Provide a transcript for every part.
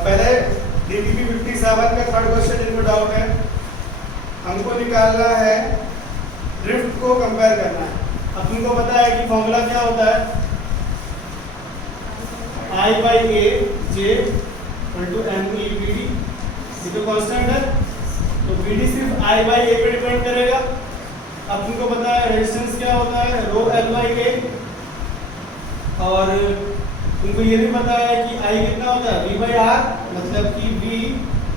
अब पहले DBP 57 का थर्ड क्वेश्चन जिनको डाउट है, हमको निकालना है ड्रिफ्ट को कंपेयर करना है। अब तुमको पता है कि फॉर्मूला क्या होता है, I/A J = MEPD, ये तो कांस्टेंट है, तो PD सिर्फ I/A पे डिपेंड करेगा। अब तुमको पता है रेजिस्टेंस क्या होता है, ρL/A, और तुमको ये भी पता है कि I कितना होता है, V/R, मतलब कि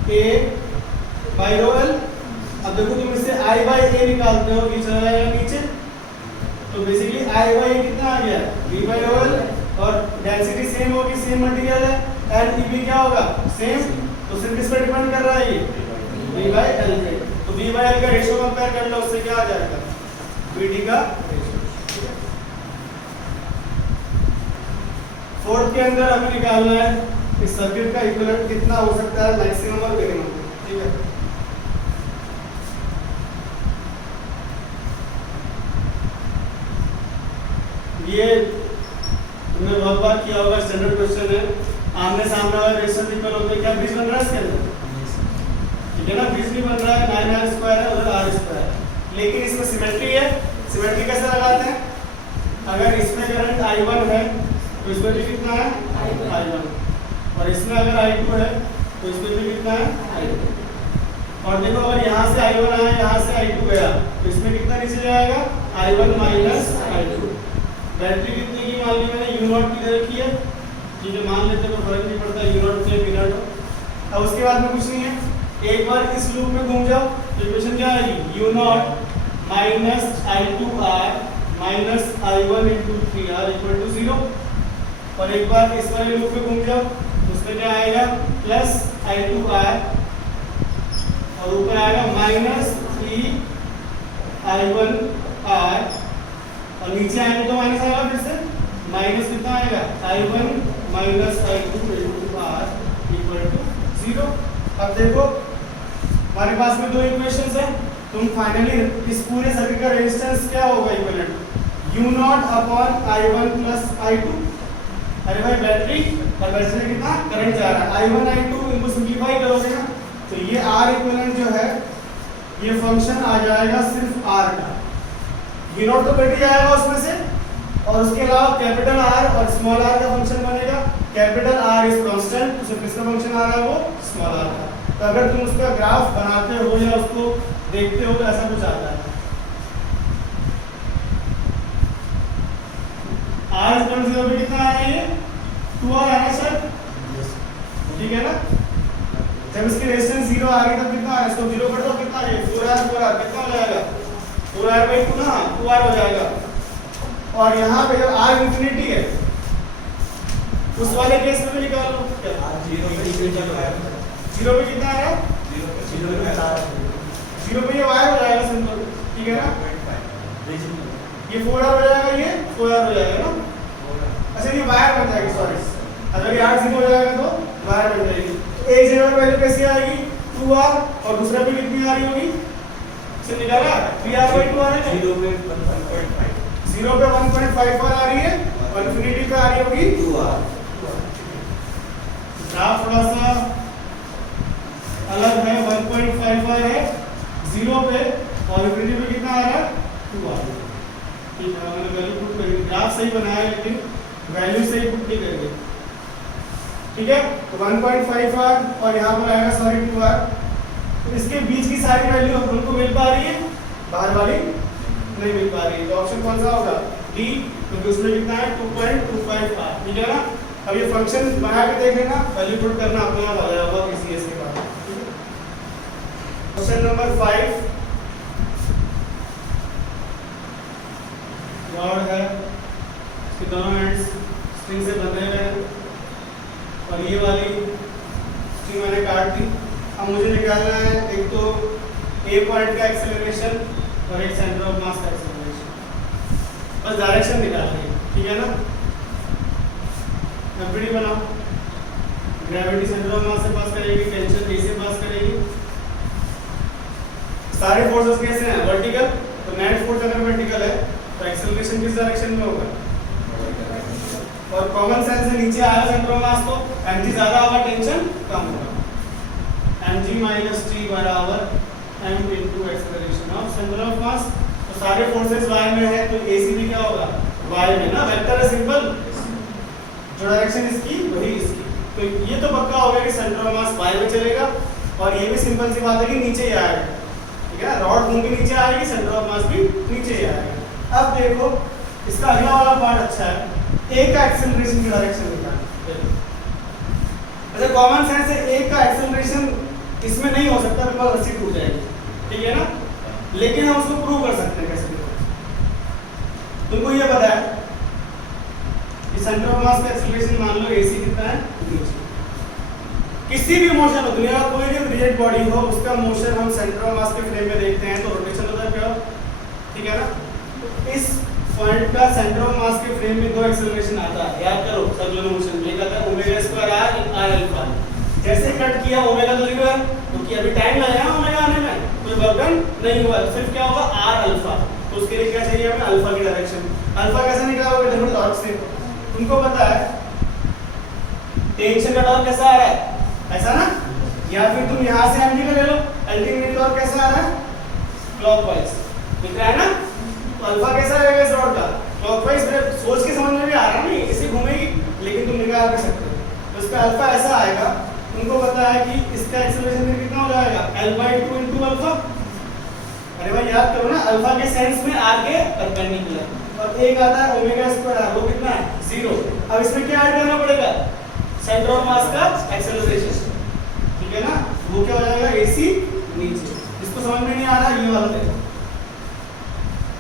VA/ρL। अब देखो तुम इससे I/A निकालते हो, ये चला जाएगा नीचे, तो बेसिकली I/A कितना आ गया, V/ρL, और डेंसिटी सेम होगी, सेम मटेरियल है, एंड EB क्या होगा, सेम, तो सिर्फ किस पर डिपेंड कर रहा है, ये V/L पे। तो V/L का रेशियो कंपेयर कर लो, उससे क्या आ जाएगा, VD का रेशियो। फोर्थ के अंदर हमें निकालना है इस सर्किट का इक्विवेलेंट कितना हो सकता है, मैक्सिमम और मिनिमम, ठीक है। ये तुमने बहुत बार किया होगा, स्टैंडर्ड क्वेश्चन है, आमने सामने वाला रेजिस्टेंस इक्वल होते हैं, क्या ब्रिज बन रहा है इसके अंदर, ठीक है ना, ब्रिज भी बन रहा है, 9R² है, उधर R², लेकिन इसमें सिमेट्री है। सिमेट्री कैसे लगाते हैं, अगर इसमें करंट I1 है तो इसमें भी कितना है, I1, और इसमें अगर I2 है तो इसमें भी कितना है, I2। और देखो अगर यहाँ से I1 आया, यहाँ से I2 गया, तो इसमें कितना नीचे जाएगा, I1 माइनस I2। बैटरी कितनी की मान ली मैंने, U0 की दे रखी है, ठीक है, मान लेते हैं, कोई फर्क नहीं पड़ता, U0 के बिना। अब उसके बाद में कुछ नहीं है, एक बार इस लूप में घूम जाओ, तो इक्वेशन क्या आएगी, U0 minus I2R minus I1 × 3R = 0। और एक बार इस वाले लूप में घूम जाओ, उसमें क्या आएगा, प्लस I2R, और ऊपर आएगा माइनस 3I1R, और नीचे आएंगे तो माइनस आएगा, फिर से माइनस कितना आएगा, I1 माइनस I2 × R = 0। अब देखो हमारे पास में दो इक्वेशंस है, तुम फाइनली इस पूरे सर्किट का रेजिस्टेंस क्या होगा, इक्विवेलेंट U0/I1 + I2। अरे भाई बैटरी, और बैटरी में कितना करंट जा रहा है, I1 I2, इनको सिंपलीफाई करोगे ना, तो ये R इक्विवेलेंट जो है, ये फंक्शन आ जाएगा सिर्फ R का, U0 तो कट जाएगा उसमें से, और उसके अलावा कैपिटल R और स्मॉल r का फंक्शन बनेगा। कैपिटल R इज कांस्टेंट, तो किसका फंक्शन आ रहा है, वो स्मॉल r का। तो अगर तुम उसका ग्राफ बनाते हो या उसको देखते हो तो ऐसा कुछ आता है, R = 0 पे कितना आया, ये 2R आया सर, ठीक है ना। जब इसकी रेजिस्टेंस 0 आ गई तब कितना आया, इसको 0 कर दो, कितना आया, 4R कितना हो जाएगा, 4R/2 ना, 2R हो जाएगा। और यहाँ पे जब R इंफिनिटी है, उस वाले केस में भी निकाल लो, क्या 0 पे कितना आया, 0 पे ये वायर हो जाएगा सिंपल, ठीक है ना, ये 4R हो जाएगा, ये 4R हो जाएगा ना, अच्छा ये वायर बन जाएगी, सॉरी, अगर ये R 0 हो जाएगा तो वायर बन जाएगी। तो एक जगह पर वैल्यू कैसी आएगी, 2R, और दूसरा पे कितनी आ रही होगी, इसे निकाला 3R/2 आ रहा है, 0 पे 1.54 आ रही है, और इंफिनिटी पे आ रही होगी 2R। ग्राफ थोड़ा सा अलग है, 1.55 है 0 पे, और इंफिनिटी पे कितना आ रहा है, 2R, ठीक है। मैंने वैल्यू पुट करी, ग्राफ सही बनाया लेकिन वैल्यू सही पुट नहीं करी, ठीक है। तो 1.54 और यहाँ पर आएगा सॉरी 2R, तो इसके बीच की सारी वैल्यू हमको मिल पा रही है, बाहर वाली नहीं मिल पा रही है, तो ऑप्शन कौन सा होगा, डी, क्योंकि उसमें कितना है 2.25R, ठीक है ना। अब ये फंक्शन बना के देख लेना, वैल्यू पुट करना अपने आप आ जाएगा किसी के बाद। क्वेश्चन नंबर 5 रॉड है, इसके दोनों एंड्स स्ट्रिंग से बंधे हुए हैं, और ये वाली स्ट्रिंग मैंने काट दी। अब मुझे निकालना है एक तो ए पॉइंट का एक्सेलरेशन और एक सेंटर ऑफ मास का एक्सेलरेशन, बस डायरेक्शन निकालनी है, ठीक है ना। एफबीडी बनाओ, ग्रेविटी सेंटर ऑफ मास से पास करेगी, टेंशन ए से पास करेगी। सारे फोर्सेस कैसे हैं, वर्टिकल, तो नेट फोर्स अगर वर्टिकल है तो एक्सेलरेशन किस डायरेक्शन में होगा, और कॉमन सेंस से नीचे आया सेंटर ऑफ मास तो mg ज्यादा होगा, टेंशन कम होगा। mg माइनस t बराबर m into acceleration of centre of mass. तो सारे फोर्सेस y में है तो ac भी क्या होगा, y में ना, वेक्टर है सिंपल, जो डायरेक्शन इसकी वही इसकी। तो ये तो पक्का हो गया कि सेंटर ऑफ मास y में चलेगा, और ये भी सिंपल सी बात है कि नीचे ही आएगा, ठीक है ना, रॉड घूम के नीचे आएगी, सेंटर ऑफ मास भी नीचे ही आएगा। अब देखो इसका अगला वाला पार्ट अच्छा है, a का एक्सेलरेशन की डायरेक्शन निकालना। अच्छा कॉमन सेंस से a का एक्सेलरेशन इसमें नहीं हो सकता, बिकॉज़ रस्सी टूट जाएगी, ठीक है ना, लेकिन हम उसको प्रूव कर सकते हैं कैसे। तुमको ये पता है कि सेंटर ऑफ मास का एक्सेलरेशन मान लो ac कितना है, नीचे। किसी भी मोशन हो, दुनिया का कोई भी रिजिड बॉडी हो, उसका मोशन हम सेंटर ऑफ मास के फ्रेम में देखते हैं तो रोटेशन होता है क्या, ठीक है ना। तो इस पॉइंट का सेंटर ऑफ मास के फ्रेम में दो एक्सेलरेशन आता है, याद करो सर्कुलर मोशन में, एक आता है ओमेगा स्क्वायर r, एक r अल्फा। जैसे कट किया ओमेगा तो 0 है, क्योंकि अभी टाइम लगा ना ओमेगा आने में, कोई वर्क डन नहीं हुआ, सिर्फ क्या होगा r अल्फा। तो उसके लिए क्या चाहिए हमें, अल्फा की डायरेक्शन। अल्फा कैसे निकालोगे, देखो टॉर्क से। तुमको पता है टेंशन का टॉर्क कैसा आ रहा है, ऐसा ना, या फिर तुम यहां से mg का ले लो, अल्टीमेट टॉर्क कैसा आ रहा है, क्लॉकवाइज, दिख रहा है ना। तो अल्फा कैसा रहेगा इस रॉड का, क्लॉकवाइज। सोच के समझ में भी आ रहा है नहीं, इसे घूमेगी, लेकिन तुम निकाल भी सकते हो। तो इसका अल्फा ऐसा आएगा, तुमको पता है कि इसका एक्सेलरेशन कितना हो जाएगा, l/2 इनटू अल्फा। अरे भाई याद करो ना, अल्फा के सेंस में r के परपेंडिकुलर, और एक आता है ओमेगा स्क्वायर r, वो कितना है 0। अब इसमें क्या ऐड करना पड़ेगा, सेंटर ऑफ मास का एक्सेलरेशन, ठीक है ना, वो क्या हो जाएगा ac नीचे। इसको समझ में नहीं आ रहा, ये वाला देखो,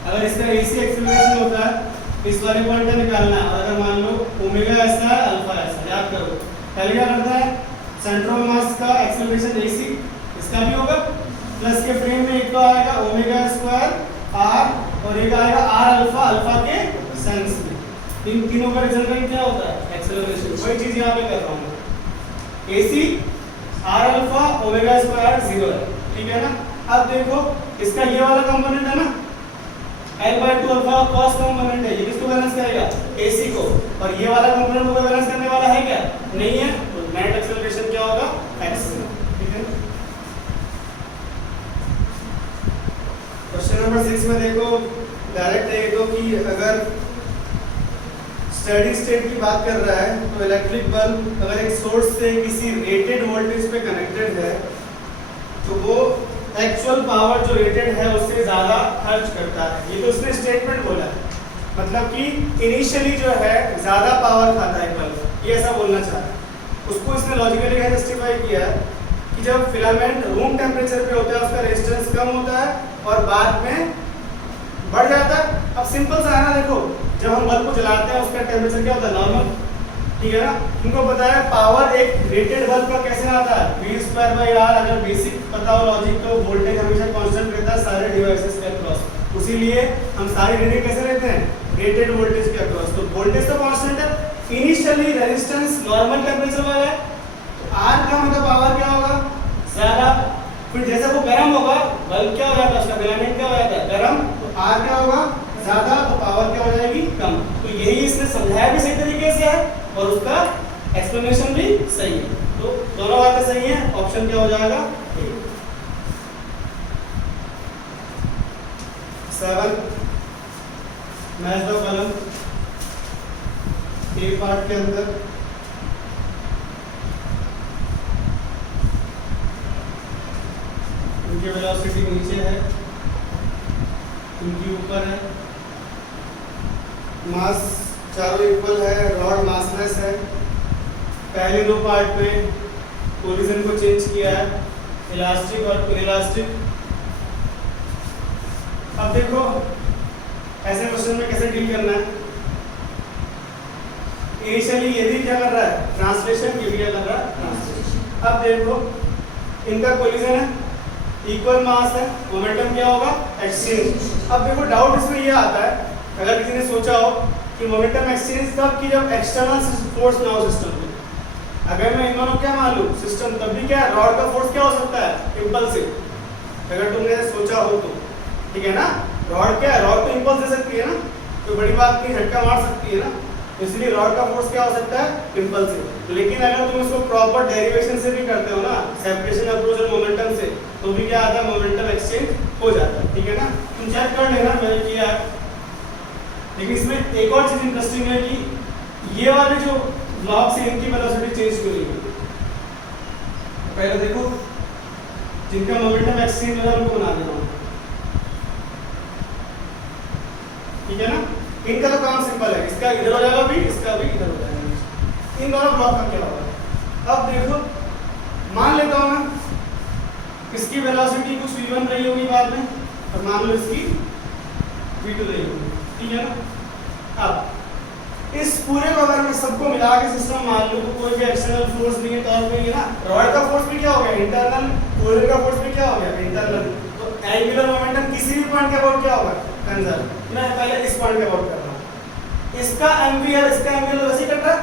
अगर इसका ac एक्सेलरेशन होता है इस वाले पॉइंट का निकालना है, और अगर मान लो ओमेगा ऐसा है अल्फा ऐसा, याद करो पहले क्या करता है, सेंटर ऑफ मास का एक्सेलरेशन ac, इसका भी होगा, प्लस के फ्रेम में एक तो आएगा ओमेगा स्क्वायर r, और एक आएगा r अल्फा, अल्फा के सेंस में। इन तीनों का रिजल्टेंट क्या होता है, एक्सेलरेशन। वही चीज यहाँ पे कर रहा हूँ, ac r alpha omega square 0 है, ठीक है ना। अब देखो इसका ये वाला कंपोनेंट है ना, l/2 अल्फा cos कंपोनेंट है, ये किसको बैलेंस करेगा, ac को, और ये वाला कंपोनेंट को बैलेंस करने वाला है क्या, नहीं है। तो नेट एक्सेलरेशन क्या होगा, x, ठीक है। क्वेश्चन नंबर 6 में देखो, डायरेक्ट है तो कि अगर स्टेडी स्टेट की बात कर रहा है तो इलेक्ट्रिक बल्ब अगर एक सोर्स से किसी रेटेड वोल्टेज पे कनेक्टेड है तो वो एक्चुअल पावर जो रेटेड है उससे ज़्यादा खर्च करता है। ये तो उसने स्टेटमेंट बोला है, मतलब कि इनिशियली जो है ज़्यादा पावर खाता है बल्ब, ये ऐसा बोलना चाह रहा है। उसको इसने लॉजिकली क्या जस्टिफाई किया है कि जब फिलामेंट रूम टेम्परेचर पे होता है उसका रेजिस्टेंस कम होता है और बाद में बढ़ जाता है। अब सिंपल सा है ना, देखो जब हम बल्ब को जलाते हैं उसका टेम्परेचर क्या होता है, नॉर्मल, ठीक है ना। तुमको पता है पावर एक रेटेड बल्ब का कैसे आता है, V²/R। अगर बेसिक पता हो लॉजिक तो वोल्टेज हमेशा कांस्टेंट रहता है सारे डिवाइसेस के अक्रॉस, उसीलिए हम सारी रीडिंग कैसे लेते हैं, रेटेड वोल्टेज के अक्रॉस। तो वोल्टेज तो कांस्टेंट है, इनिशियली रेजिस्टेंस नॉर्मल टेम्परेचर वाला है, तो R का मतलब पावर क्या होगा, ज्यादा। फिर जैसे वो गर्म होगा बल्ब क्या हो जाता है, उसका फिलामेंट क्या हो जाता है, गर्म, तो R क्या होगा, ज्यादा, तो पावर क्या हो जाएगी, कम। तो यही इसने समझाया भी सही तरीके से है और उसका एक्सप्लेनेशन भी सही है। तो दोनों बातें सही हैं, ऑप्शन क्या हो जाएगा, ए। 7 match the column, A part के अंदर उनकी वेलोसिटी नीचे है, उनकी ऊपर है, मास चारों इक्वल है, रॉड मासलेस है। पहले दो पार्ट में कोलिजन को चेंज किया है, इलास्टिक और इनइलास्टिक। अब देखो ऐसे क्वेश्चन में कैसे डील करना है। इनिशियली ये भी क्या कर रहा है, ट्रांसलेशन, ये भी क्या कर रहा है, ट्रांसलेशन। अब देखो इनका कोलिजन है, इक्वल मास है, मोमेंटम क्या होगा, एक्सचेंज। अब देखो डाउट इसमें ये आता है, अगर किसी ने सोचा हो कि मोमेंटम एक्सचेंज तब की जब एक्सटर्नल फोर्स ना हो सिस्टम में, अगर मैं इन दोनों क्या मान लूं सिस्टम, तब भी क्या रॉड का फोर्स क्या हो सकता है, इंपल्सिव, अगर तुमने सोचा हो तो, ठीक है ना। रॉड क्या है, रॉड तो इंपल्स दे सकती है ना, कोई बड़ी बात नहीं, झटका मार सकती है ना। तो इसलिए रॉड का फोर्स क्या हो सकता है, इम्पल्सिव। लेकिन अगर तुम इसको प्रॉपर डेरिवेशन से भी करते हो ना, सेपरेशन अप्रोच और मोमेंटम से, तो भी क्या आता है, मोमेंटम एक्सचेंज हो जाता है, ठीक है ना। तुम चेक कर लेना, मैंने किया है। लेकिन इसमें एक और चीज इंटरेस्टिंग है कि ये वाले जो ब्लॉक्स हैं इनकी वेलोसिटी चेंज क्यों नहीं हुई। पहले देखो, जिनका मोमेंटम एक्सचेंज हो रहा है उनको बना देना, ठीक है ना। इनका तो काम सिंपल है, इसका इधर हो जाएगा भी, इसका भी इधर हो जाएगा। इन दोनों ब्लॉक का क्या होगा, अब देखो, मान लेता हूं मैं इसकी वेलोसिटी कुछ v1 रही होगी बाद में, और मान लो इसकी v2 रही होगी, ठीक है ना। अब इस पूरे को अगर मैं सबको मिला के सिस्टम मान लूं तो कोई भी एक्सटर्नल फोर्स नहीं है, तौर पे ये ना रॉड का फोर्स भी क्या हो गया, इंटरनल, कोरियर का फोर्स भी क्या हो गया, इंटरनल। तो एंगुलर मोमेंटम किसी भी पॉइंट के अबाउट क्या होगा, कंजर्व। मैं पहले इस पॉइंट के अबाउट कर रहा हूं, इसका mvl इसका एंगुलर वैसे कट रहा है,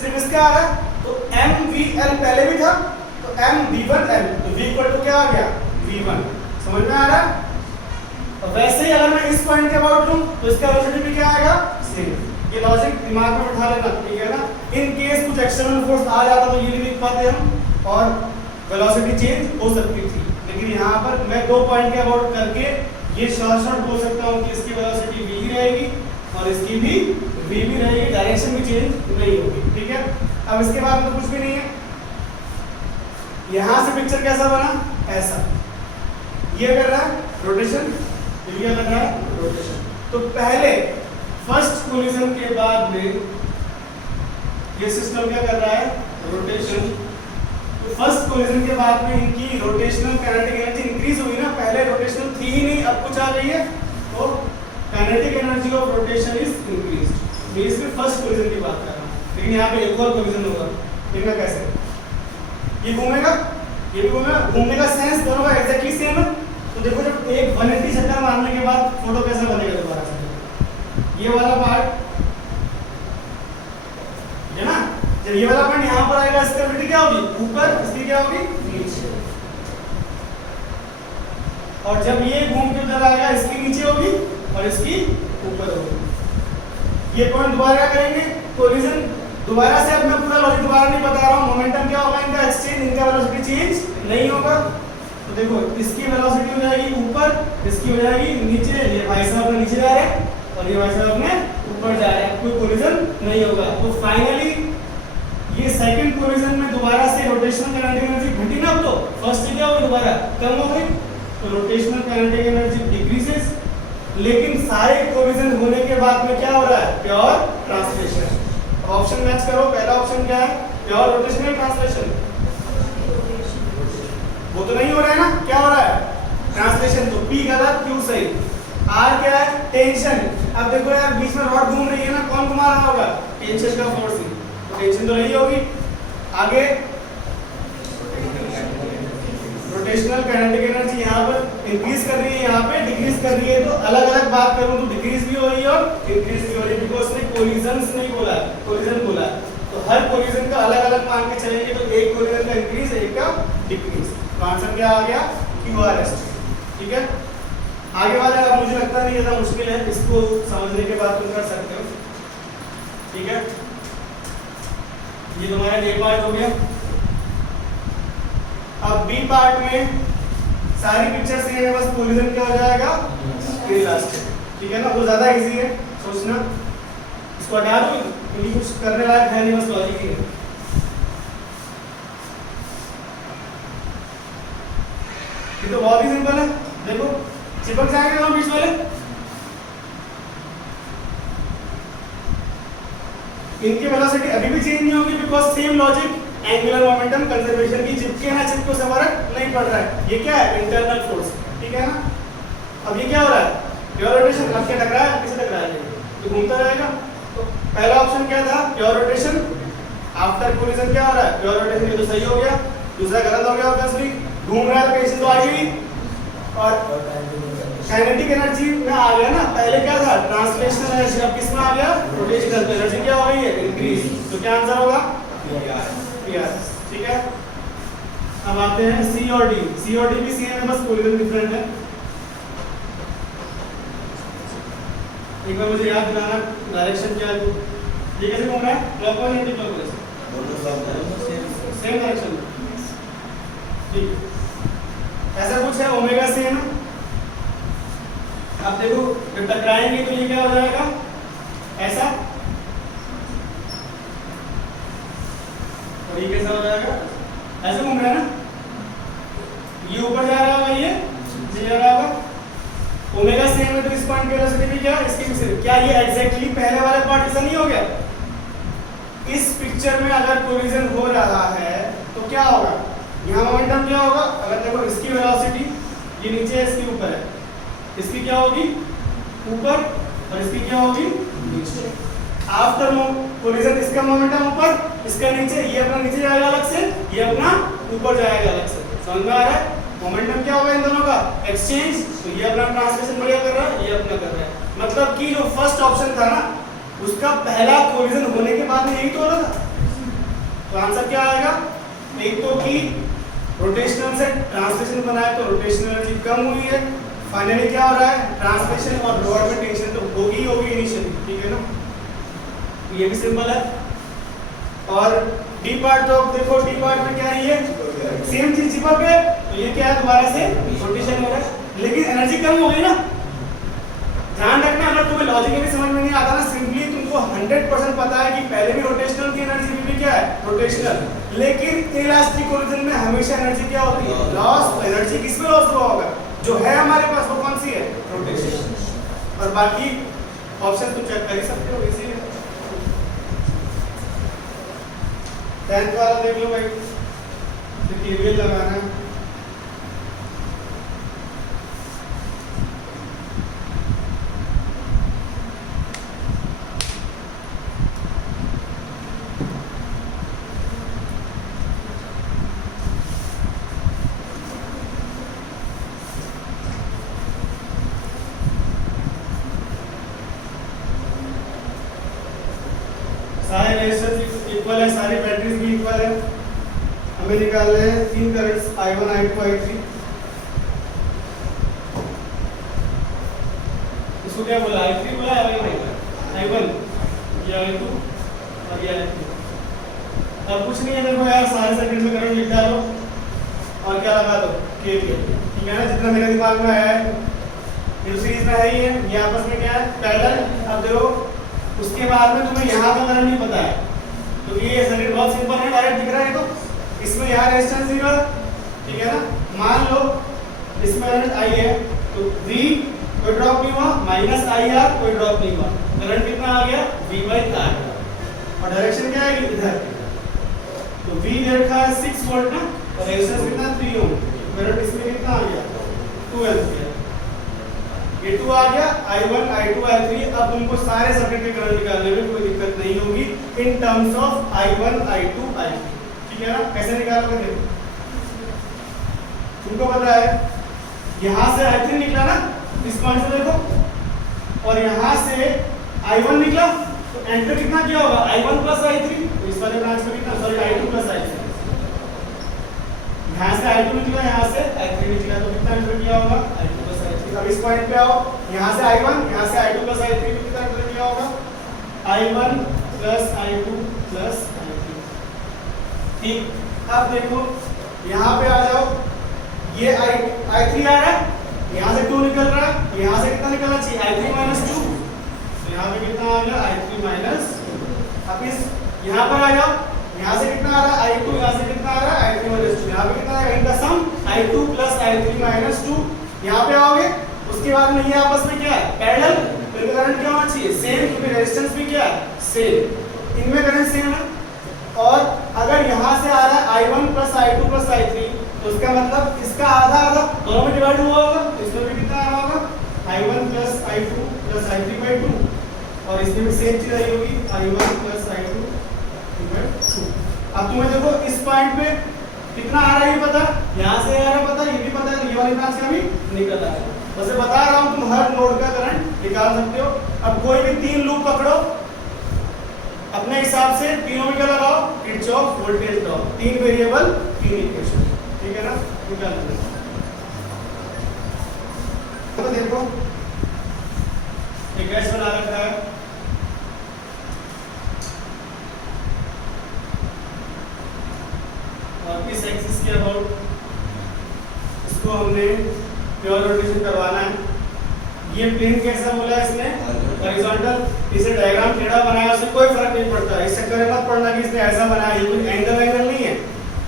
सिर्फ इसका आ रहा है। तो mvl पहले भी था, तो mv1l, तो v इक्वल टू क्या आ गया, v1। समझ में आ रहा है। और वैसे ही अगर मैं इस पॉइंट के अबाउट लूं तो इसका वेलोसिटी भी क्या आएगा, सेम। ये लॉजिक दिमाग में बिठा लेना, ठीक है ना। इन केस कुछ एक्सटर्नल फोर्स आ जाता तो ये नहीं लिख पाते हम, और वेलोसिटी चेंज हो सकती थी। लेकिन यहाँ पर मैं 2 पॉइंट के अबाउट करके ये शॉर्ट बोल सकता हूँ कि इसकी वेलोसिटी v ही रहेगी और इसकी भी v भी रहेगी, डायरेक्शन भी चेंज नहीं होगी, ठीक है। अब इसके बाद तो कुछ भी नहीं है। यहाँ से पिक्चर कैसा बना, ऐसा, ये कर रहा है रोटेशन, ये क्या कर रहा है, रोटेशन। तो पहले फर्स्ट कोलिजन के बाद में ये सिस्टम क्या कर रहा है, रोटेशन। फर्स्ट कोलिजन के बाद में इनकी रोटेशनल काइनेटिक एनर्जी इंक्रीज हुई ना, पहले रोटेशनल थी ही नहीं, अब कुछ आ गई है, तो kinetic energy of rotation is increased. मैं इसमें फर्स्ट कोलिजन की बात कर रहा हूं, लेकिन यहाँ पे एक और कोलिजन होगा, देखना कैसे, ये घूमेगा, ये भी घूमेगा, घूमने का सेंस दोनों का एग्जैक्टली सेम है। तो देखो जब एक 180 चक्कर मारने के बाद फोटो कैसा बनेगा दोबारा से, ये वाला पार्ट है ना, जब ये वाला पॉइंट यहाँ पर आएगा इसकी वेलोसिटी क्या होगी, ऊपर, इसकी क्या होगी, नीचे। और जब ये घूम के उधर आएगा इसकी नीचे होगी और इसकी ऊपर होगी। ये पॉइंट दोबारा क्या करेंगे, कोलिजन दोबारा से। अब मैं पूरा लॉजिक दोबारा नहीं बता रहा हूँ, मोमेंटम क्या होगा इनका एक्सचेंज, इनका वेलोसिटी चेंज नहीं होगा। तो देखो इसकी वेलोसिटी हो जाएगी ऊपर, इसकी हो जाएगी नीचे, ये भाई साहब अपने नीचे जा रहे हैं और ये भाई साहब अपने ऊपर जा रहे हैं, कोई कोलिजन नहीं होगा। तो फाइनली ये सेकंड कोलिजन में दोबारा से रोटेशनल काइनेटिक एनर्जी घटी ना, तो फर्स्ट से क्या होगी, दोबारा कम हो गई, तो रोटेशनल काइनेटिक एनर्जी डिक्रीजेस। लेकिन सारे कोलिजन होने के बाद में क्या हो रहा है, प्योर ट्रांसलेशन। ऑप्शन मैच करो, पहला ऑप्शन क्या है, प्योर रोटेशनल ट्रांसलेशन, वो तो नहीं हो रहा है ना, क्या हो रहा है, ट्रांसलेशन। तो P गलत, Q सही। R क्या है, टेंशन। अब देखो यार बीच में रॉड घूम रही है ना, कौन घुमा रहा होगा, टेंशन का फोर्स ही, तो टेंशन तो नहीं होगी। आगे रोटेशनल काइनेटिक एनर्जी यहाँ पर इंक्रीज कर रही है, यहाँ पे डिक्रीज कर रही है। तो अलग अलग बात करूँ तो डिक्रीज भी हो रही है और इंक्रीज भी हो रही है, बिकॉज उसने कोलिजन्स नहीं बोला, कोलिजन बोला। तो हर कोलिजन का अलग अलग मान के चलेंगे, तो एक कोलिजन का इंक्रीज, एक का डिक्रीज। तो आंसर क्या आ गया, QRST, ठीक है। आगे वाला अब मुझे लगता नहीं ज्यादा मुश्किल है, इसको समझने के बाद तुम कर सकते हो, ठीक है। ये तुम्हारा A पार्ट हो गया। अब B पार्ट में सारी पिक्चर सेम है, बस कोलिजन क्या हो जाएगा, इलास्टिक, ठीक है ना। वो ज्यादा इजी है सोचना, इसको हटा दो क्योंकि कुछ करने लायक है नहीं, बस लॉजिक ही है। ये तो बहुत ही सिंपल है, देखो चिपक जाएंगे दोनों बीच वाले। इनकी वेलोसिटी अभी भी चेंज नहीं होगी, because same logic, angular momentum conservation की, चिपके ना चिपके से फर्क नहीं पड़ रहा है। ये क्या है, इंटरनल फोर्स, ठीक है ना। अब ये क्या हो रहा है, प्योर रोटेशन। अब क्या टकरा है, किसे टकरा है, तो घूमता रहेगा। तो पहला ऑप्शन क्या था, प्योर रोटेशन। आफ्टर कोलिजन क्या हो रहा है, प्योर रोटेशन, ये तो सही हो गया। दूसरा गलत हो गया, ऑब्वियसली घूम रहा है, टेंशन तो आ गई। और काइनेटिक एनर्जी में आ गया ना, पहले क्या था, ट्रांसलेशनल एनर्जी, अब किस में आ गया, रोटेशनल एनर्जी क्या हो गई है, इंक्रीज। तो क्या आंसर होगा, PR, ठीक है। अब आते हैं C और D। C और D भी सेम है, बस कोलिजन डिफरेंट है। एक बार मुझे याद दिलाना डायरेक्शन क्या है। ये कैसे घूम रहा है, clockwise anti clockwise, same direction. ठीक, ऐसा कुछ है, ओमेगा से है ना। अब देखो जब टकराएंगे तो ये क्या हो जाएगा, ऐसा, और ये कैसा हो जाएगा, ऐसे घूम रहा है ना। ये ऊपर जा रहा होगा, ये नीचे जा रहा होगा। ओमेगा सेम है तो इस पॉइंट की वेलोसिटी भी क्या, इसकी भी सेम। क्या ये एग्जैक्टली पहले वाले पार्ट जैसा नहीं हो गया। इस पिक्चर में अगर कोलिजन हो रहा है तो क्या होगा, यहाँ मोमेंटम क्या होगा। अगर देखो इसकी वेलोसिटी ये नीचे है, इसके ऊपर है, इसकी क्या होगी ऊपर, और इसकी क्या होगी नीचे। आफ्टर कोलिजन इसका मोमेंटम ऊपर, इसका नीचे, ये अपना नीचे जाएगा अलग से, ये अपना ऊपर जाएगा अलग से। समझ में आ रहा है। मोमेंटम क्या होगा इन दोनों का, एक्सचेंज। तो ये अपना ट्रांसलेशन बढ़िया कर रहा है, ये अपना कर रहा है। मतलब कि जो फर्स्ट ऑप्शन था ना, उसका पहला कोलिजन होने के बाद में यही तो हो रहा था। तो आंसर क्या आएगा, एक तो कि रोटेशनल से ट्रांसलेशन बनाया तो रोटेशनल एनर्जी कम हुई है। फाइनली क्या हो रहा है, ट्रांसलेशन और लोअर में टेंशन तो होगी इनिशियली, ठीक है ना। ये भी सिंपल है। और डी पार्ट तो देखो, डी पार्ट में क्या है, ये सेम चीज चिपक है, तो ये क्या है, दोबारा से रोटेशन हो रहा है, लेकिन एनर्जी कम हो गई ना। ध्यान रखना, अगर तुम्हें लॉजिकली समझ में नहीं आता ना, सिंपली तुमको 100% पता है कि पहले भी रोटेशनल की एनर्जी भी क्या है, रोटेशनल। लेकिन इलास्टिक कोलिजन में हमेशा एनर्जी क्या होती है, लॉस। एनर्जी किसमें लॉस हुआ होगा, जो है हमारे पास वो कौन सी है, रोटेशन। और बाकी ऑप्शन तुम चेक कर ही सकते हो इसीलिए। 10th वाला देख लो भाई, केवीएल लगाना है। सारे रेजिस्टेंस इक्वल है, सारी बैटरीज भी इक्वल है। हमें निकालना है तीन करंट्स I1 I2 I3। इसको क्या बोला, I3 बोला है, I1 ये I2 और ये I3। अब कुछ नहीं है, देखो यार सारे सर्किट में करंट लिख डालो और क्या लगा दो, KVL। ठीक है ना, जितना मेरे दिमाग में है ये सीरीज में है ही है, ये आपस में क्या है, पैरेलल। अब देखो उसके बाद में तुम्हें यहाँ का करंट नहीं पता है, तो ये सर्किट बहुत सिंपल है, डायरेक्ट दिख रहा है। तो इसमें यहाँ रेजिस्टेंस दिखा, ठीक है ना। मान लो इसमें करंट I है, तो V कोई ड्रॉप नहीं हुआ, माइनस IR कोई ड्रॉप नहीं हुआ, करंट कितना आ गया, V/R। और डायरेक्शन क्या है, इधर। तो V दे रखा है 6 वोल्ट ना, और रेजिस्टेंस कितना 3 ओम, करंट इसमें कितना आ गया 2 एम्पीयर। ये 2 आ गया, I1 I2 I3। अब तुमको सारे सर्किट के करंट निकालने में कोई दिक्कत नहीं होगी in terms of I1 I2 I3। ठीक है ना, कैसे निकालोगे देखो, तुमको पता है यहाँ से I3 निकला ना, इस पॉइंट से देखो, और यहाँ से I1 निकला, तो एंटर कितना किया होगा, I1 + I3। तो इस वाले ब्रांच में कितना, सॉरी I2 + I3। यहाँ से I2 निकला, यहाँ से I3 निकला, तो कितना एंटर किया होगा, I2 + I3। अब इस पॉइंट पे आओ, यहाँ से I1, यहाँ से I2 + I3 को कितना एंटर किया होगा, I1 + I2 + I3। ठीक, अब देखो यहाँ पे आ जाओ, ये I3 आ रहा है, यहाँ से 2 निकल रहा है, यहाँ से कितना निकलना चाहिए, I3 - 2। तो यहाँ पे कितना आ गया, I3 - अब इस यहाँ पर आ जाओ, यहाँ से कितना आ रहा है, I2, यहाँ से कितना आ रहा है, I3 - 2। यहाँ पे कितना आएगा, इनका सम I2 + I3 - 2। यहाँ पे आओगे, उसके बाद में ये आपस में क्या है, पैरेलल। तो इनका करंट क्या होना चाहिए, सेम, क्योंकि रेजिस्टेंस भी क्या है, सेम। इनमें करंट सेम है। और अगर यहाँ से आ रहा है I1 + I2 + I3, तो इसका मतलब इसका आधा आधा दोनों में डिवाइड हुआ होगा, तो इसमें भी कितना आ रहा होगा, I1 + I2 + I3/2। और इसमें भी सेम चीज आई होगी, I1 + I2 /2। अब तुम्हें देखो इस पॉइंट पे कितना आ रहा है, ये पता, यहाँ से आ रहा है पता, ये भी पता है, तो ये वाली ब्रांच का भी निकल रहा है। बस बता रहा हूँ, तुम हर नोड का करंट निकाल सकते हो। अब कोई भी 3 लूप पकड़ो, अपने हिसाब से तीनों में क्या लगाओ, Kirchhoff voltage law. 3 variable 3 equation, ठीक है ना, निकाल लो। तो देखो एक एक एच बना रखा है। और इस एक्सिस के अबाउट इसको हमने प्योर रोटेशन करवाना है। ये प्लेन कैसा बोला है इसने, हॉरिजॉन्टल। इसे डायग्राम टेढ़ा बनाया उससे कोई फर्क नहीं पड़ता, इस चक्कर में मत पड़ना कि इसने ऐसा बनाया, ये कोई एंगल नहीं है,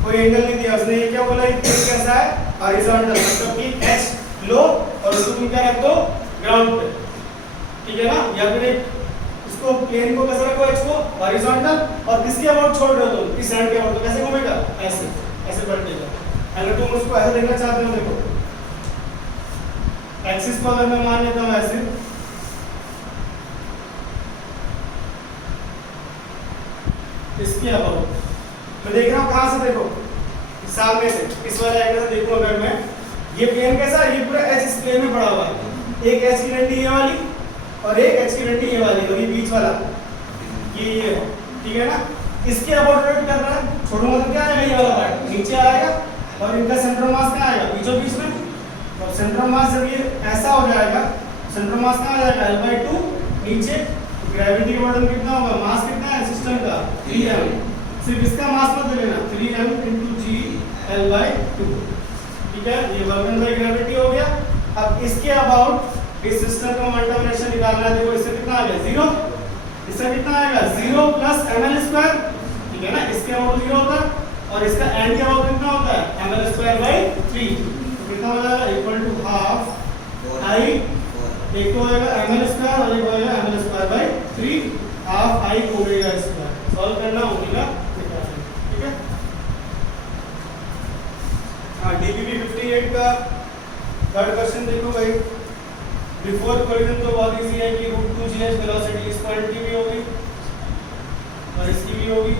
कोई एंगल नहीं दिया उसने। ये क्या बोला, ये प्लेन कैसा है, हॉरिजॉन्टल, मतलब कि एच लो और उसको तुम क्या रख दो, ग्राउंड पे, ठीक है ना। या फिर इसको प्लेन को कैसे रखो, एच को हॉरिजॉन्टल, और किसके अबाउट छोड़ रहे हो तुम, इस हैंड के अबाउट, तो कैसे घूमेगा, ऐसे ऐसे पलटेगा। अगर तुम उसको ऐसे देखना चाहते हो, देखो एक्सिस को अगर मैं मान लेता हूं ऐसे, इसके अबाउट मैं देख रहा हूं कहां से, देखो सामने से, इस वाले एंगल से देखूं अगर मैं, ये प्लेन कैसा है, ये पूरा एच इस प्लेन में पड़ा हुआ है। एक एच की डंडी ये वाली और एक एच की डंडी ये वाली, और ये बीच वाला ये है, ठीक है ना। इसके अबाउट रोटेट कर रहा है, छोड़ूंगा तो क्या आएगा, ये वाला पार्ट नीचे आएगा और इनका सेंट्रल मास क्या आएगा, बीचों बीच में। और सेंट्रल मास जब ये ऐसा हो जाएगा, सेंट्रल मास कहाँ आ जाएगा, L/2 नीचे। ग्रेविटी का वर्डन कितना होगा, मास कितना है सिस्टम का, 3m। सिर्फ इसका मास मत लेना, 3m × g L/2, ठीक है। ये वर्क डन बाय ग्रेविटी हो गया। अब इसके अबाउट इस सिस्टम का मोमेंटम रेशियो निकालना है। देखो इससे कितना आ गया, 0, इससे कितना आएगा, 0 + ml², ठीक है ना। इसके अबाउट 0 होता है और इसका एंड के अबाउट कितना होता है, ml²/3, कितना हो जाएगा, = ½ I, एक तो होगा ml² और एक होगा ml²/3, ½ I omega square. Solve करना ओमेगा निकालना, ठीक है। हाँ, DBB 58 का थर्ड क्वेश्चन देखो भाई। बिफोर कोलिजन तो बहुत इजी है कि √2gh वेलोसिटी इस पॉइंट की भी होगी और इसकी भी होगी।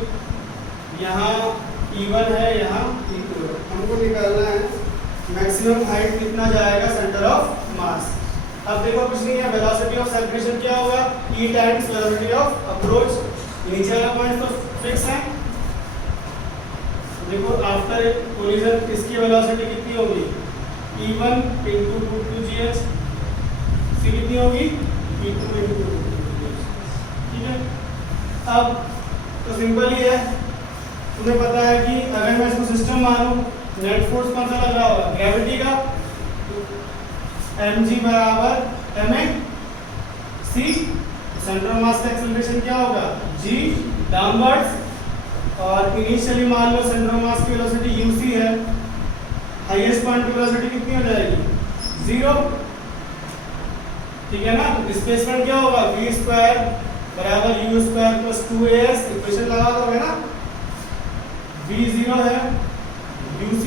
यहाँ E1 है, यहाँ E2 है। हमको निकालना है मैक्सिमम हाइट कितना जाएगा सेंटर ऑफ मास। अब देखो कुछ नहीं है, वेलोसिटी ऑफ सेपरेशन क्या होगा, E times velocity of approach. नीचे वाला पॉइंट तो फिक्स है। देखो आफ्टर कोलिजन इसकी वेलोसिटी कितनी होगी, E1 × √2gh, सी कितनी होगी, E2 × √2gh, ठीक है। अब तो सिंपल ही है, तुम्हें पता है कि अगर मैं इसको सिस्टम मानूं, नेट फोर्स कौन सा लग रहा होगा, ग्रेविटी का, mg = ma/c। सेंट्रल मास का एक्सेलरेशन क्या होगा, g डाउनवर्ड्स। और इनिशियली मान लो सेंट्रल मास की वेलोसिटी uc है, हाईएस्ट पॉइंट की वेलोसिटी कितनी हो जाएगी, 0, ठीक है ना। डिस्प्लेसमेंट क्या होगा, v² = u² + 2as, इक्वेशन लगा दोगे ना। v0 है uc² -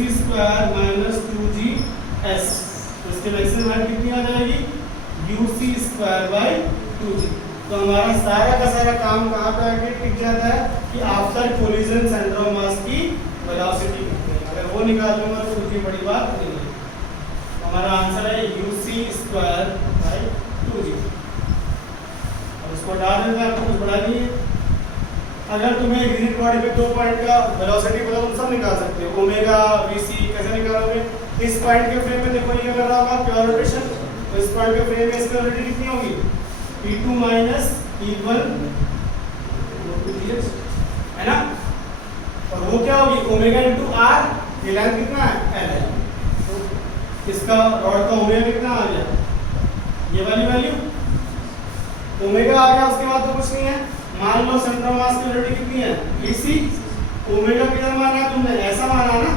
2gs, तो इसके मैक्सिमम हाइट कितनी आ जाएगी, uc²/2g। तो हमारा सारा का सारा काम कहाँ पे आके टिक जाता है कि after collision centre of mass की वेलोसिटी कितनी है। अगर वो निकाल दूंगा तो उतनी बड़ी बात नहीं है। हमारा आंसर है uc²/2g। अब इसको हटा देते हैं, आपको कुछ बढ़ा नहीं है। अगर तुम्हें यूनिट बॉडी पे 2 पॉइंट का वेलोसिटी पता, तुम सब निकाल सकते हो। ओमेगा, vc कैसे निकालोगे, इस पॉइंट के फ्रेम में देखो ये कर रहा होगा प्योर रोटेशन, तो इस पॉइंट के फ्रेम में इसकी वेलोसिटी कितनी होगी, P2 - E1 √2gh, है ना। और वो क्या होगी, ओमेगा × r, ये लेंथ कितना है, l है। तो इसका रॉड का ओमेगा कितना आ गया, ये वाली वैल्यू, ओमेगा आ गया। उसके बाद तो कुछ नहीं है, मान लो सेंटर ऑफ मास की वेलोसिटी कितनी है, vc। ओमेगा किधर माना है तुमने, ऐसा माना ना,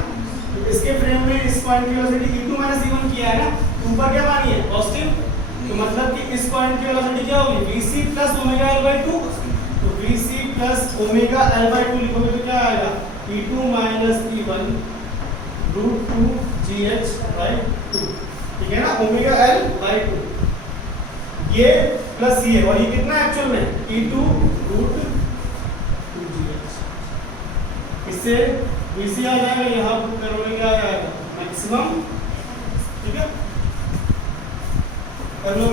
तो इसके फ्रेम में इस पॉइंट की वेलोसिटी E2 - E1 किया है ना, ऊपर क्या मानी है, पॉजिटिव। तो मतलब कि इस पॉइंट की वेलोसिटी क्या होगी, vc + ओमेगा L/2। तो vc + ओमेगा L/2 लिखोगे तो क्या आएगा, E2 - E1 √2gh/2, ठीक है ना, ओमेगा L/2। ये प्लस ये, और ये कितना है एक्चुअल में, E2 √2gh। इससे vc आ जाएगा, यहाँ पुट करोगे क्या आ जाएगा, मैक्सिमम, ठीक है। कर लो।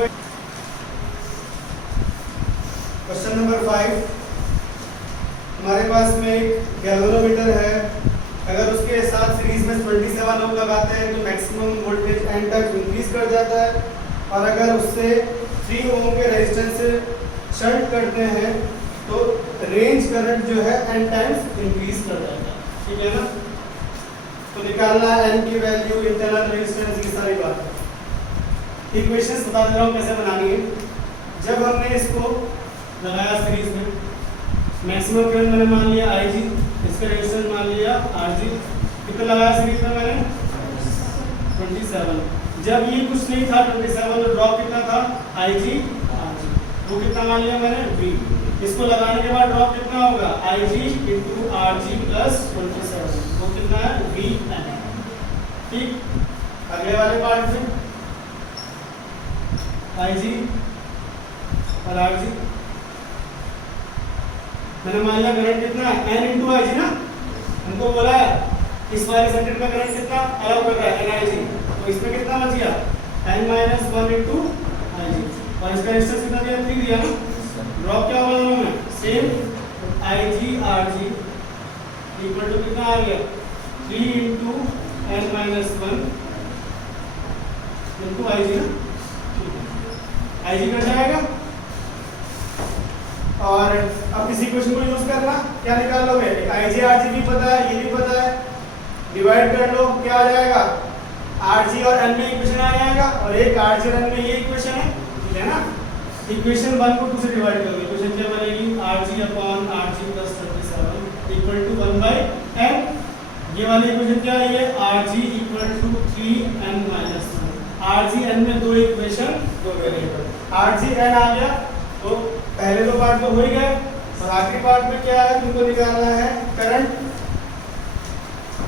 क्वेश्चन नंबर 5, हमारे पास में एक गैल्वेनोमीटर है। अगर उसके साथ सीरीज में 27 ओम लगाते हैं तो मैक्सिमम वोल्टेज एंड तक इंक्रीज कर जाता है, और अगर उससे 3 ओम के रेजिस्टेंस से शंट करते हैं तो रेंज करंट जो है n टाइम्स इंक्रीज कर जाएगा, ठीक है ना। तो निकालना है n की वैल्यू, इंटरनल रेजिस्टेंस, की सारी बात। इक्वेशंस बता दे रहा हूँ कैसे बनानी है। जब हमने इसको लगाया सीरीज में, मैक्सिमम करंट मैंने मान लिया Ig, इसका रेजिस्टेंस मान लिया Rg, कितना लगाया सीरीज में मैंने 27। जब ये कुछ नहीं था 27 तो ड्रॉप कितना था Ig Rg, वो कितना मान लिया मैंने V। इसको लगाने के बाद ड्रॉप कितना होगा Ig into Rg plus 27, वो कितना है Vn, ठीक। अगले वाले पार्ट में Ig और Rg मैंने मान लिया करंट कितना है n into Ig ना, हमको बोला है इस वाले सर्किट में करंट कितना अलाउ कर रहा है Nig, तो इसमें कितना बच गया n minus 1 into Ig, और इसका रेजिस्टेंस कितना दिया 3 दिया ना। ड्रॉप क्या होगा दोनों में same, Ig Rg equal to कितना आ गया 3 into n minus 1 into Ig ना, Ig कट जाएगा। और अब इस इक्वेशन को यूज करना, क्या निकाल लोगे Ig Rg भी पता है, ये भी पता है, डिवाइड कर लो, क्या आ जाएगा Rg और n में इक्वेशन आ जाएगा, और एक Rg और n में ये इक्वेशन है, ठीक है ना। इक्वेशन 1 को 2 से डिवाइड करोगे, इक्वेशन क्या बनेगी Rg upon Rg plus 37 equal to 1/n। ये वाली इक्वेशन क्या है, ये Rg equal to 3n minus 1। Rg n में दो इक्वेशन, दो वेरिएबल, Rg n आ गया, तो पहले दो पार्ट तो हो ही गए, और आखिरी पार्ट में क्या है तुमको निकालना है करंट।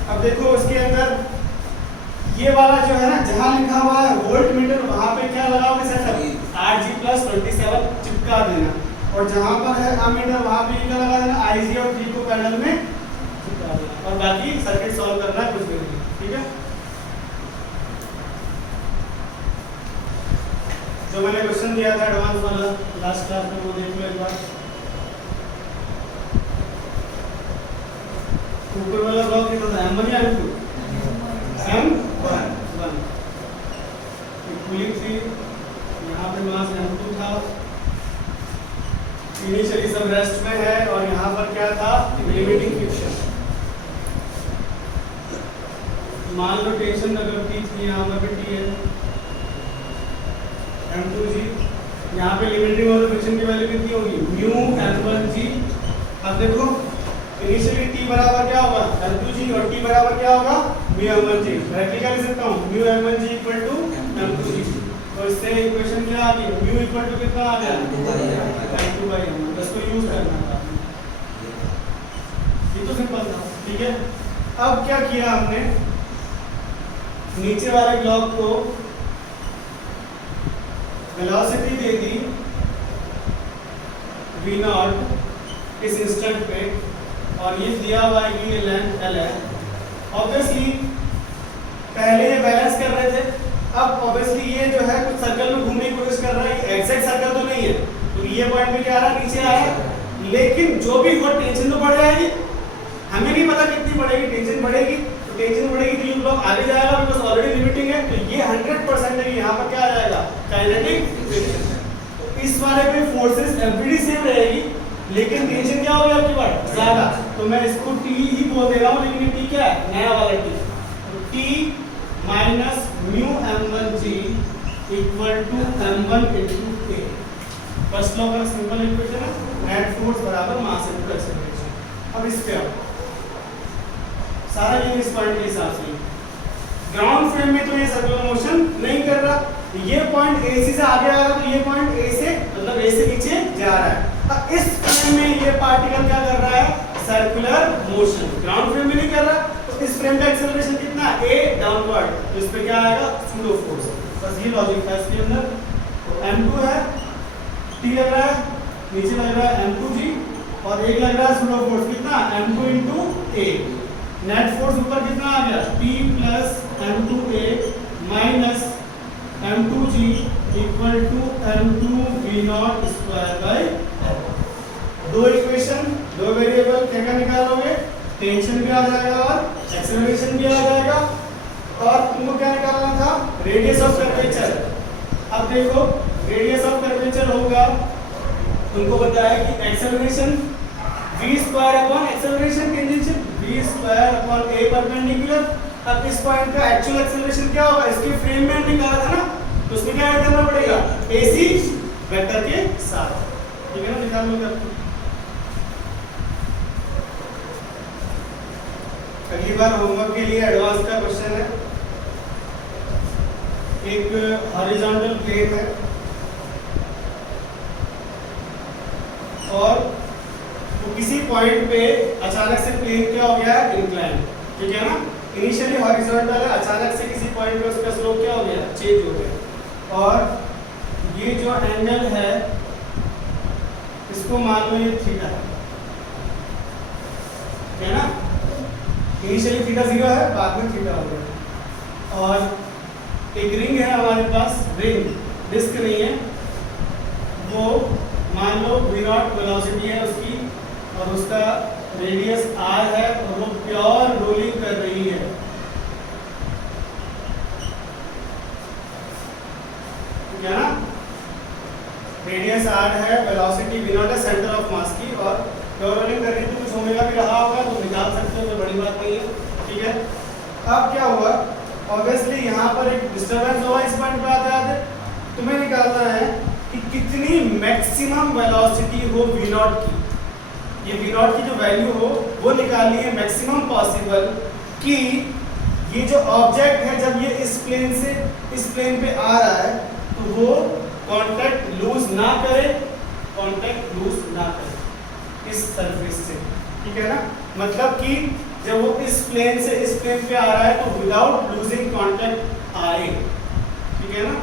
अब देखो उसके अंदर ये वाला जो है ना, जहां लिखा हुआ है वोल्ट मीटर, वहां पे क्या लगाओगे सेटअप Rg प्लस 27 चिपका देना, और जहां पर है अमीटर वहां पे क्या लगा देना Ig और 3 को पैरेलल में चिपका देना, और बाकी सर्किट सॉल्व करना है, कुछ भी नहीं, ठीक है। जो मैंने क्वेश्चन दिया था एडवांस वाला लास्ट क्लास में, वो देख लो एक बार। ऊपर वाला ब्लॉक कितना था M1 या M2? M1 कूलिंग थी, यहाँ पे मास M2 था, इनिशियली सब रेस्ट में है, और यहाँ पर क्या था लिमिटिंग फ्रिक्शन। मान लो टेंशन अगर T थी, यहाँ पर भी T है M2G, यहाँ पे लिमिटिंग और फ्रिक्शन की वैल्यू कितनी होगी म्यू M1G। अब देखो इनिशियली T बराबर क्या होगा M2G, और T बराबर क्या होगा म्यू M1G। डायरेक्टली क्या लिख सकता हूँ mu M1G equal to M2G, तो इससे इक्वेशन क्या आ गई म्यू इक्वल टू कितना आ गया M2/M1। इसको यूज करना था, ये तो सिंपल था, ठीक है। अब क्या किया हमने, नीचे वाले ब्लॉक को वेलोसिटी दे दी v0 इस इंस्टेंट पे, और ये दिया हुआ है कि ये लेंथ L है। ऑब्वियसली पहले ये बैलेंस कर रहे थे, अब ऑब्वियसली ये जो है कुछ सर्कल में घूमने की कोशिश कर रहा है, एग्जैक्ट सर्कल तो नहीं है, तो ये पॉइंट पे क्या आ रहा है नीचे आया, लेकिन जो भी हो टेंशन तो बढ़ जाएगी, हमें नहीं पता कितनी बढ़ेगी, टेंशन बढ़ेगी, तो टेंशन बढ़ेगी तो ये ब्लॉक आगे जाएगा, बिकॉज़ ऑलरेडी लिमिटिंग है, तो ये 100% है कि यहाँ पर क्या आ जाएगा काइनेटिक फ्रिक्शन। तो इस वाले पे फोर्सेस एवरीडी सेम रहेगी, लेकिन टेंशन क्या होगी आपकी बात ज्यादा, तो मैं इसको T ही बोल दे रहा हूँ, लेकिन ये T क्या है नया वाला T, तो T minus mu M1G equal to M1 into A। First law का सिंपल इक्वेशन है, नेट फोर्स बराबर मास इनटू एक्सेलरेशन। अब इस पे आओ, सारा ये इस पॉइंट के हिसाब से, ग्राउंड फ्रेम में तो ये सर्कुलर मोशन नहीं कर रहा, ये पॉइंट AC से आगे आ रहा है, तो ये पॉइंट A से मतलब A से नीचे जा रहा है। अब इस फ्रेम में ये पार्टिकल क्या कर रहा है सर्कुलर मोशन, ग्राउंड फ्रेम में नहीं कर रहा, तो इस फ्रेम का एक्सेलरेशन कितना A डाउनवर्ड, तो इस पे क्या आएगा सूडो फोर्स। बस ये लॉजिक था इसके अंदर। तो M2 है, T लग रहा है, नीचे लग रहा है M2G, और एक लग रहा है सूडो फोर्स कितना M2 into A। Net force ऊपर कितना आ गया P plus M2A minus M2G equal to M2 V0 square by L। दो इक्वेशन, दो वेरिएबल, क्या क्या निकालोगे टेंशन भी आ जाएगा और एक्सेलरेशन भी आ जाएगा, और तुमको क्या निकालना था रेडियस ऑफ कर्वेचर, अब देखो रेडियस ऑफ कर्वेचर होगा, तुमको बताया कि acceleration v square upon acceleration tangential v square upon a perpendicular. अब इस पॉइंट का एक्चुअल एक्सेलरेशन क्या होगा, इसके फ्रेम में निकाला था ना, तो उसमें क्या ऐड करना पड़ेगा, ac वेक्टर के साथ, ठीक है ना, निकाल लो करके। अगली बार होमवर्क के लिए एडवांस का क्वेश्चन है, एक हॉरिजॉन्टल प्लेन है और तो किसी पॉइंट पे अचानक से प्लेन क्या हो गया, इंक्लाइन, ठीक है ना, इनिशियली हॉरिजॉन्टल है, अचानक से किसी पॉइंट पे उसका स्लोप क्या हो गया, चेंज हो गया। और ये जो एंगल है इसको मान लो ये थीटा है ना, इनिशियली थीटा 0 है, बाद में थीटा हो गया। और एक रिंग है हमारे पास, रिंग डिस्क नहीं है, वो मान लो v0 वेलोसिटी है उसकी और उसका रेडियस r है और वो प्योर रोलिंग कर रही है, ठीक है ना, रेडियस r है, वेलोसिटी v0 है, सेंटर ऑफ मास की, और प्योर रोलिंग कर रही है, तो कुछ ओमेगा भी रहा होगा तो निकाल सकते हो, तो बड़ी बात नहीं है, ठीक है। अब क्या हुआ, ऑब्वियसली यहाँ पर एक डिस्टर्बेंस हुआ इस पॉइंट पे आते आते, तुम्हें निकालना है कि कितनी मैक्सिमम वेलोसिटी हो v0 की, ये v0 की जो वैल्यू हो वो निकालनी है मैक्सिमम पॉसिबल, कि ये जो ऑब्जेक्ट है जब ये इस प्लेन से इस प्लेन पे आ रहा है तो वो कांटेक्ट लूज ना करे, कांटेक्ट लूज ना करे इस सरफेस से, ठीक है ना, मतलब कि जब वो इस प्लेन से इस प्लेन पे आ रहा है तो विदाउट लूजिंग कांटेक्ट आए, ठीक है ना।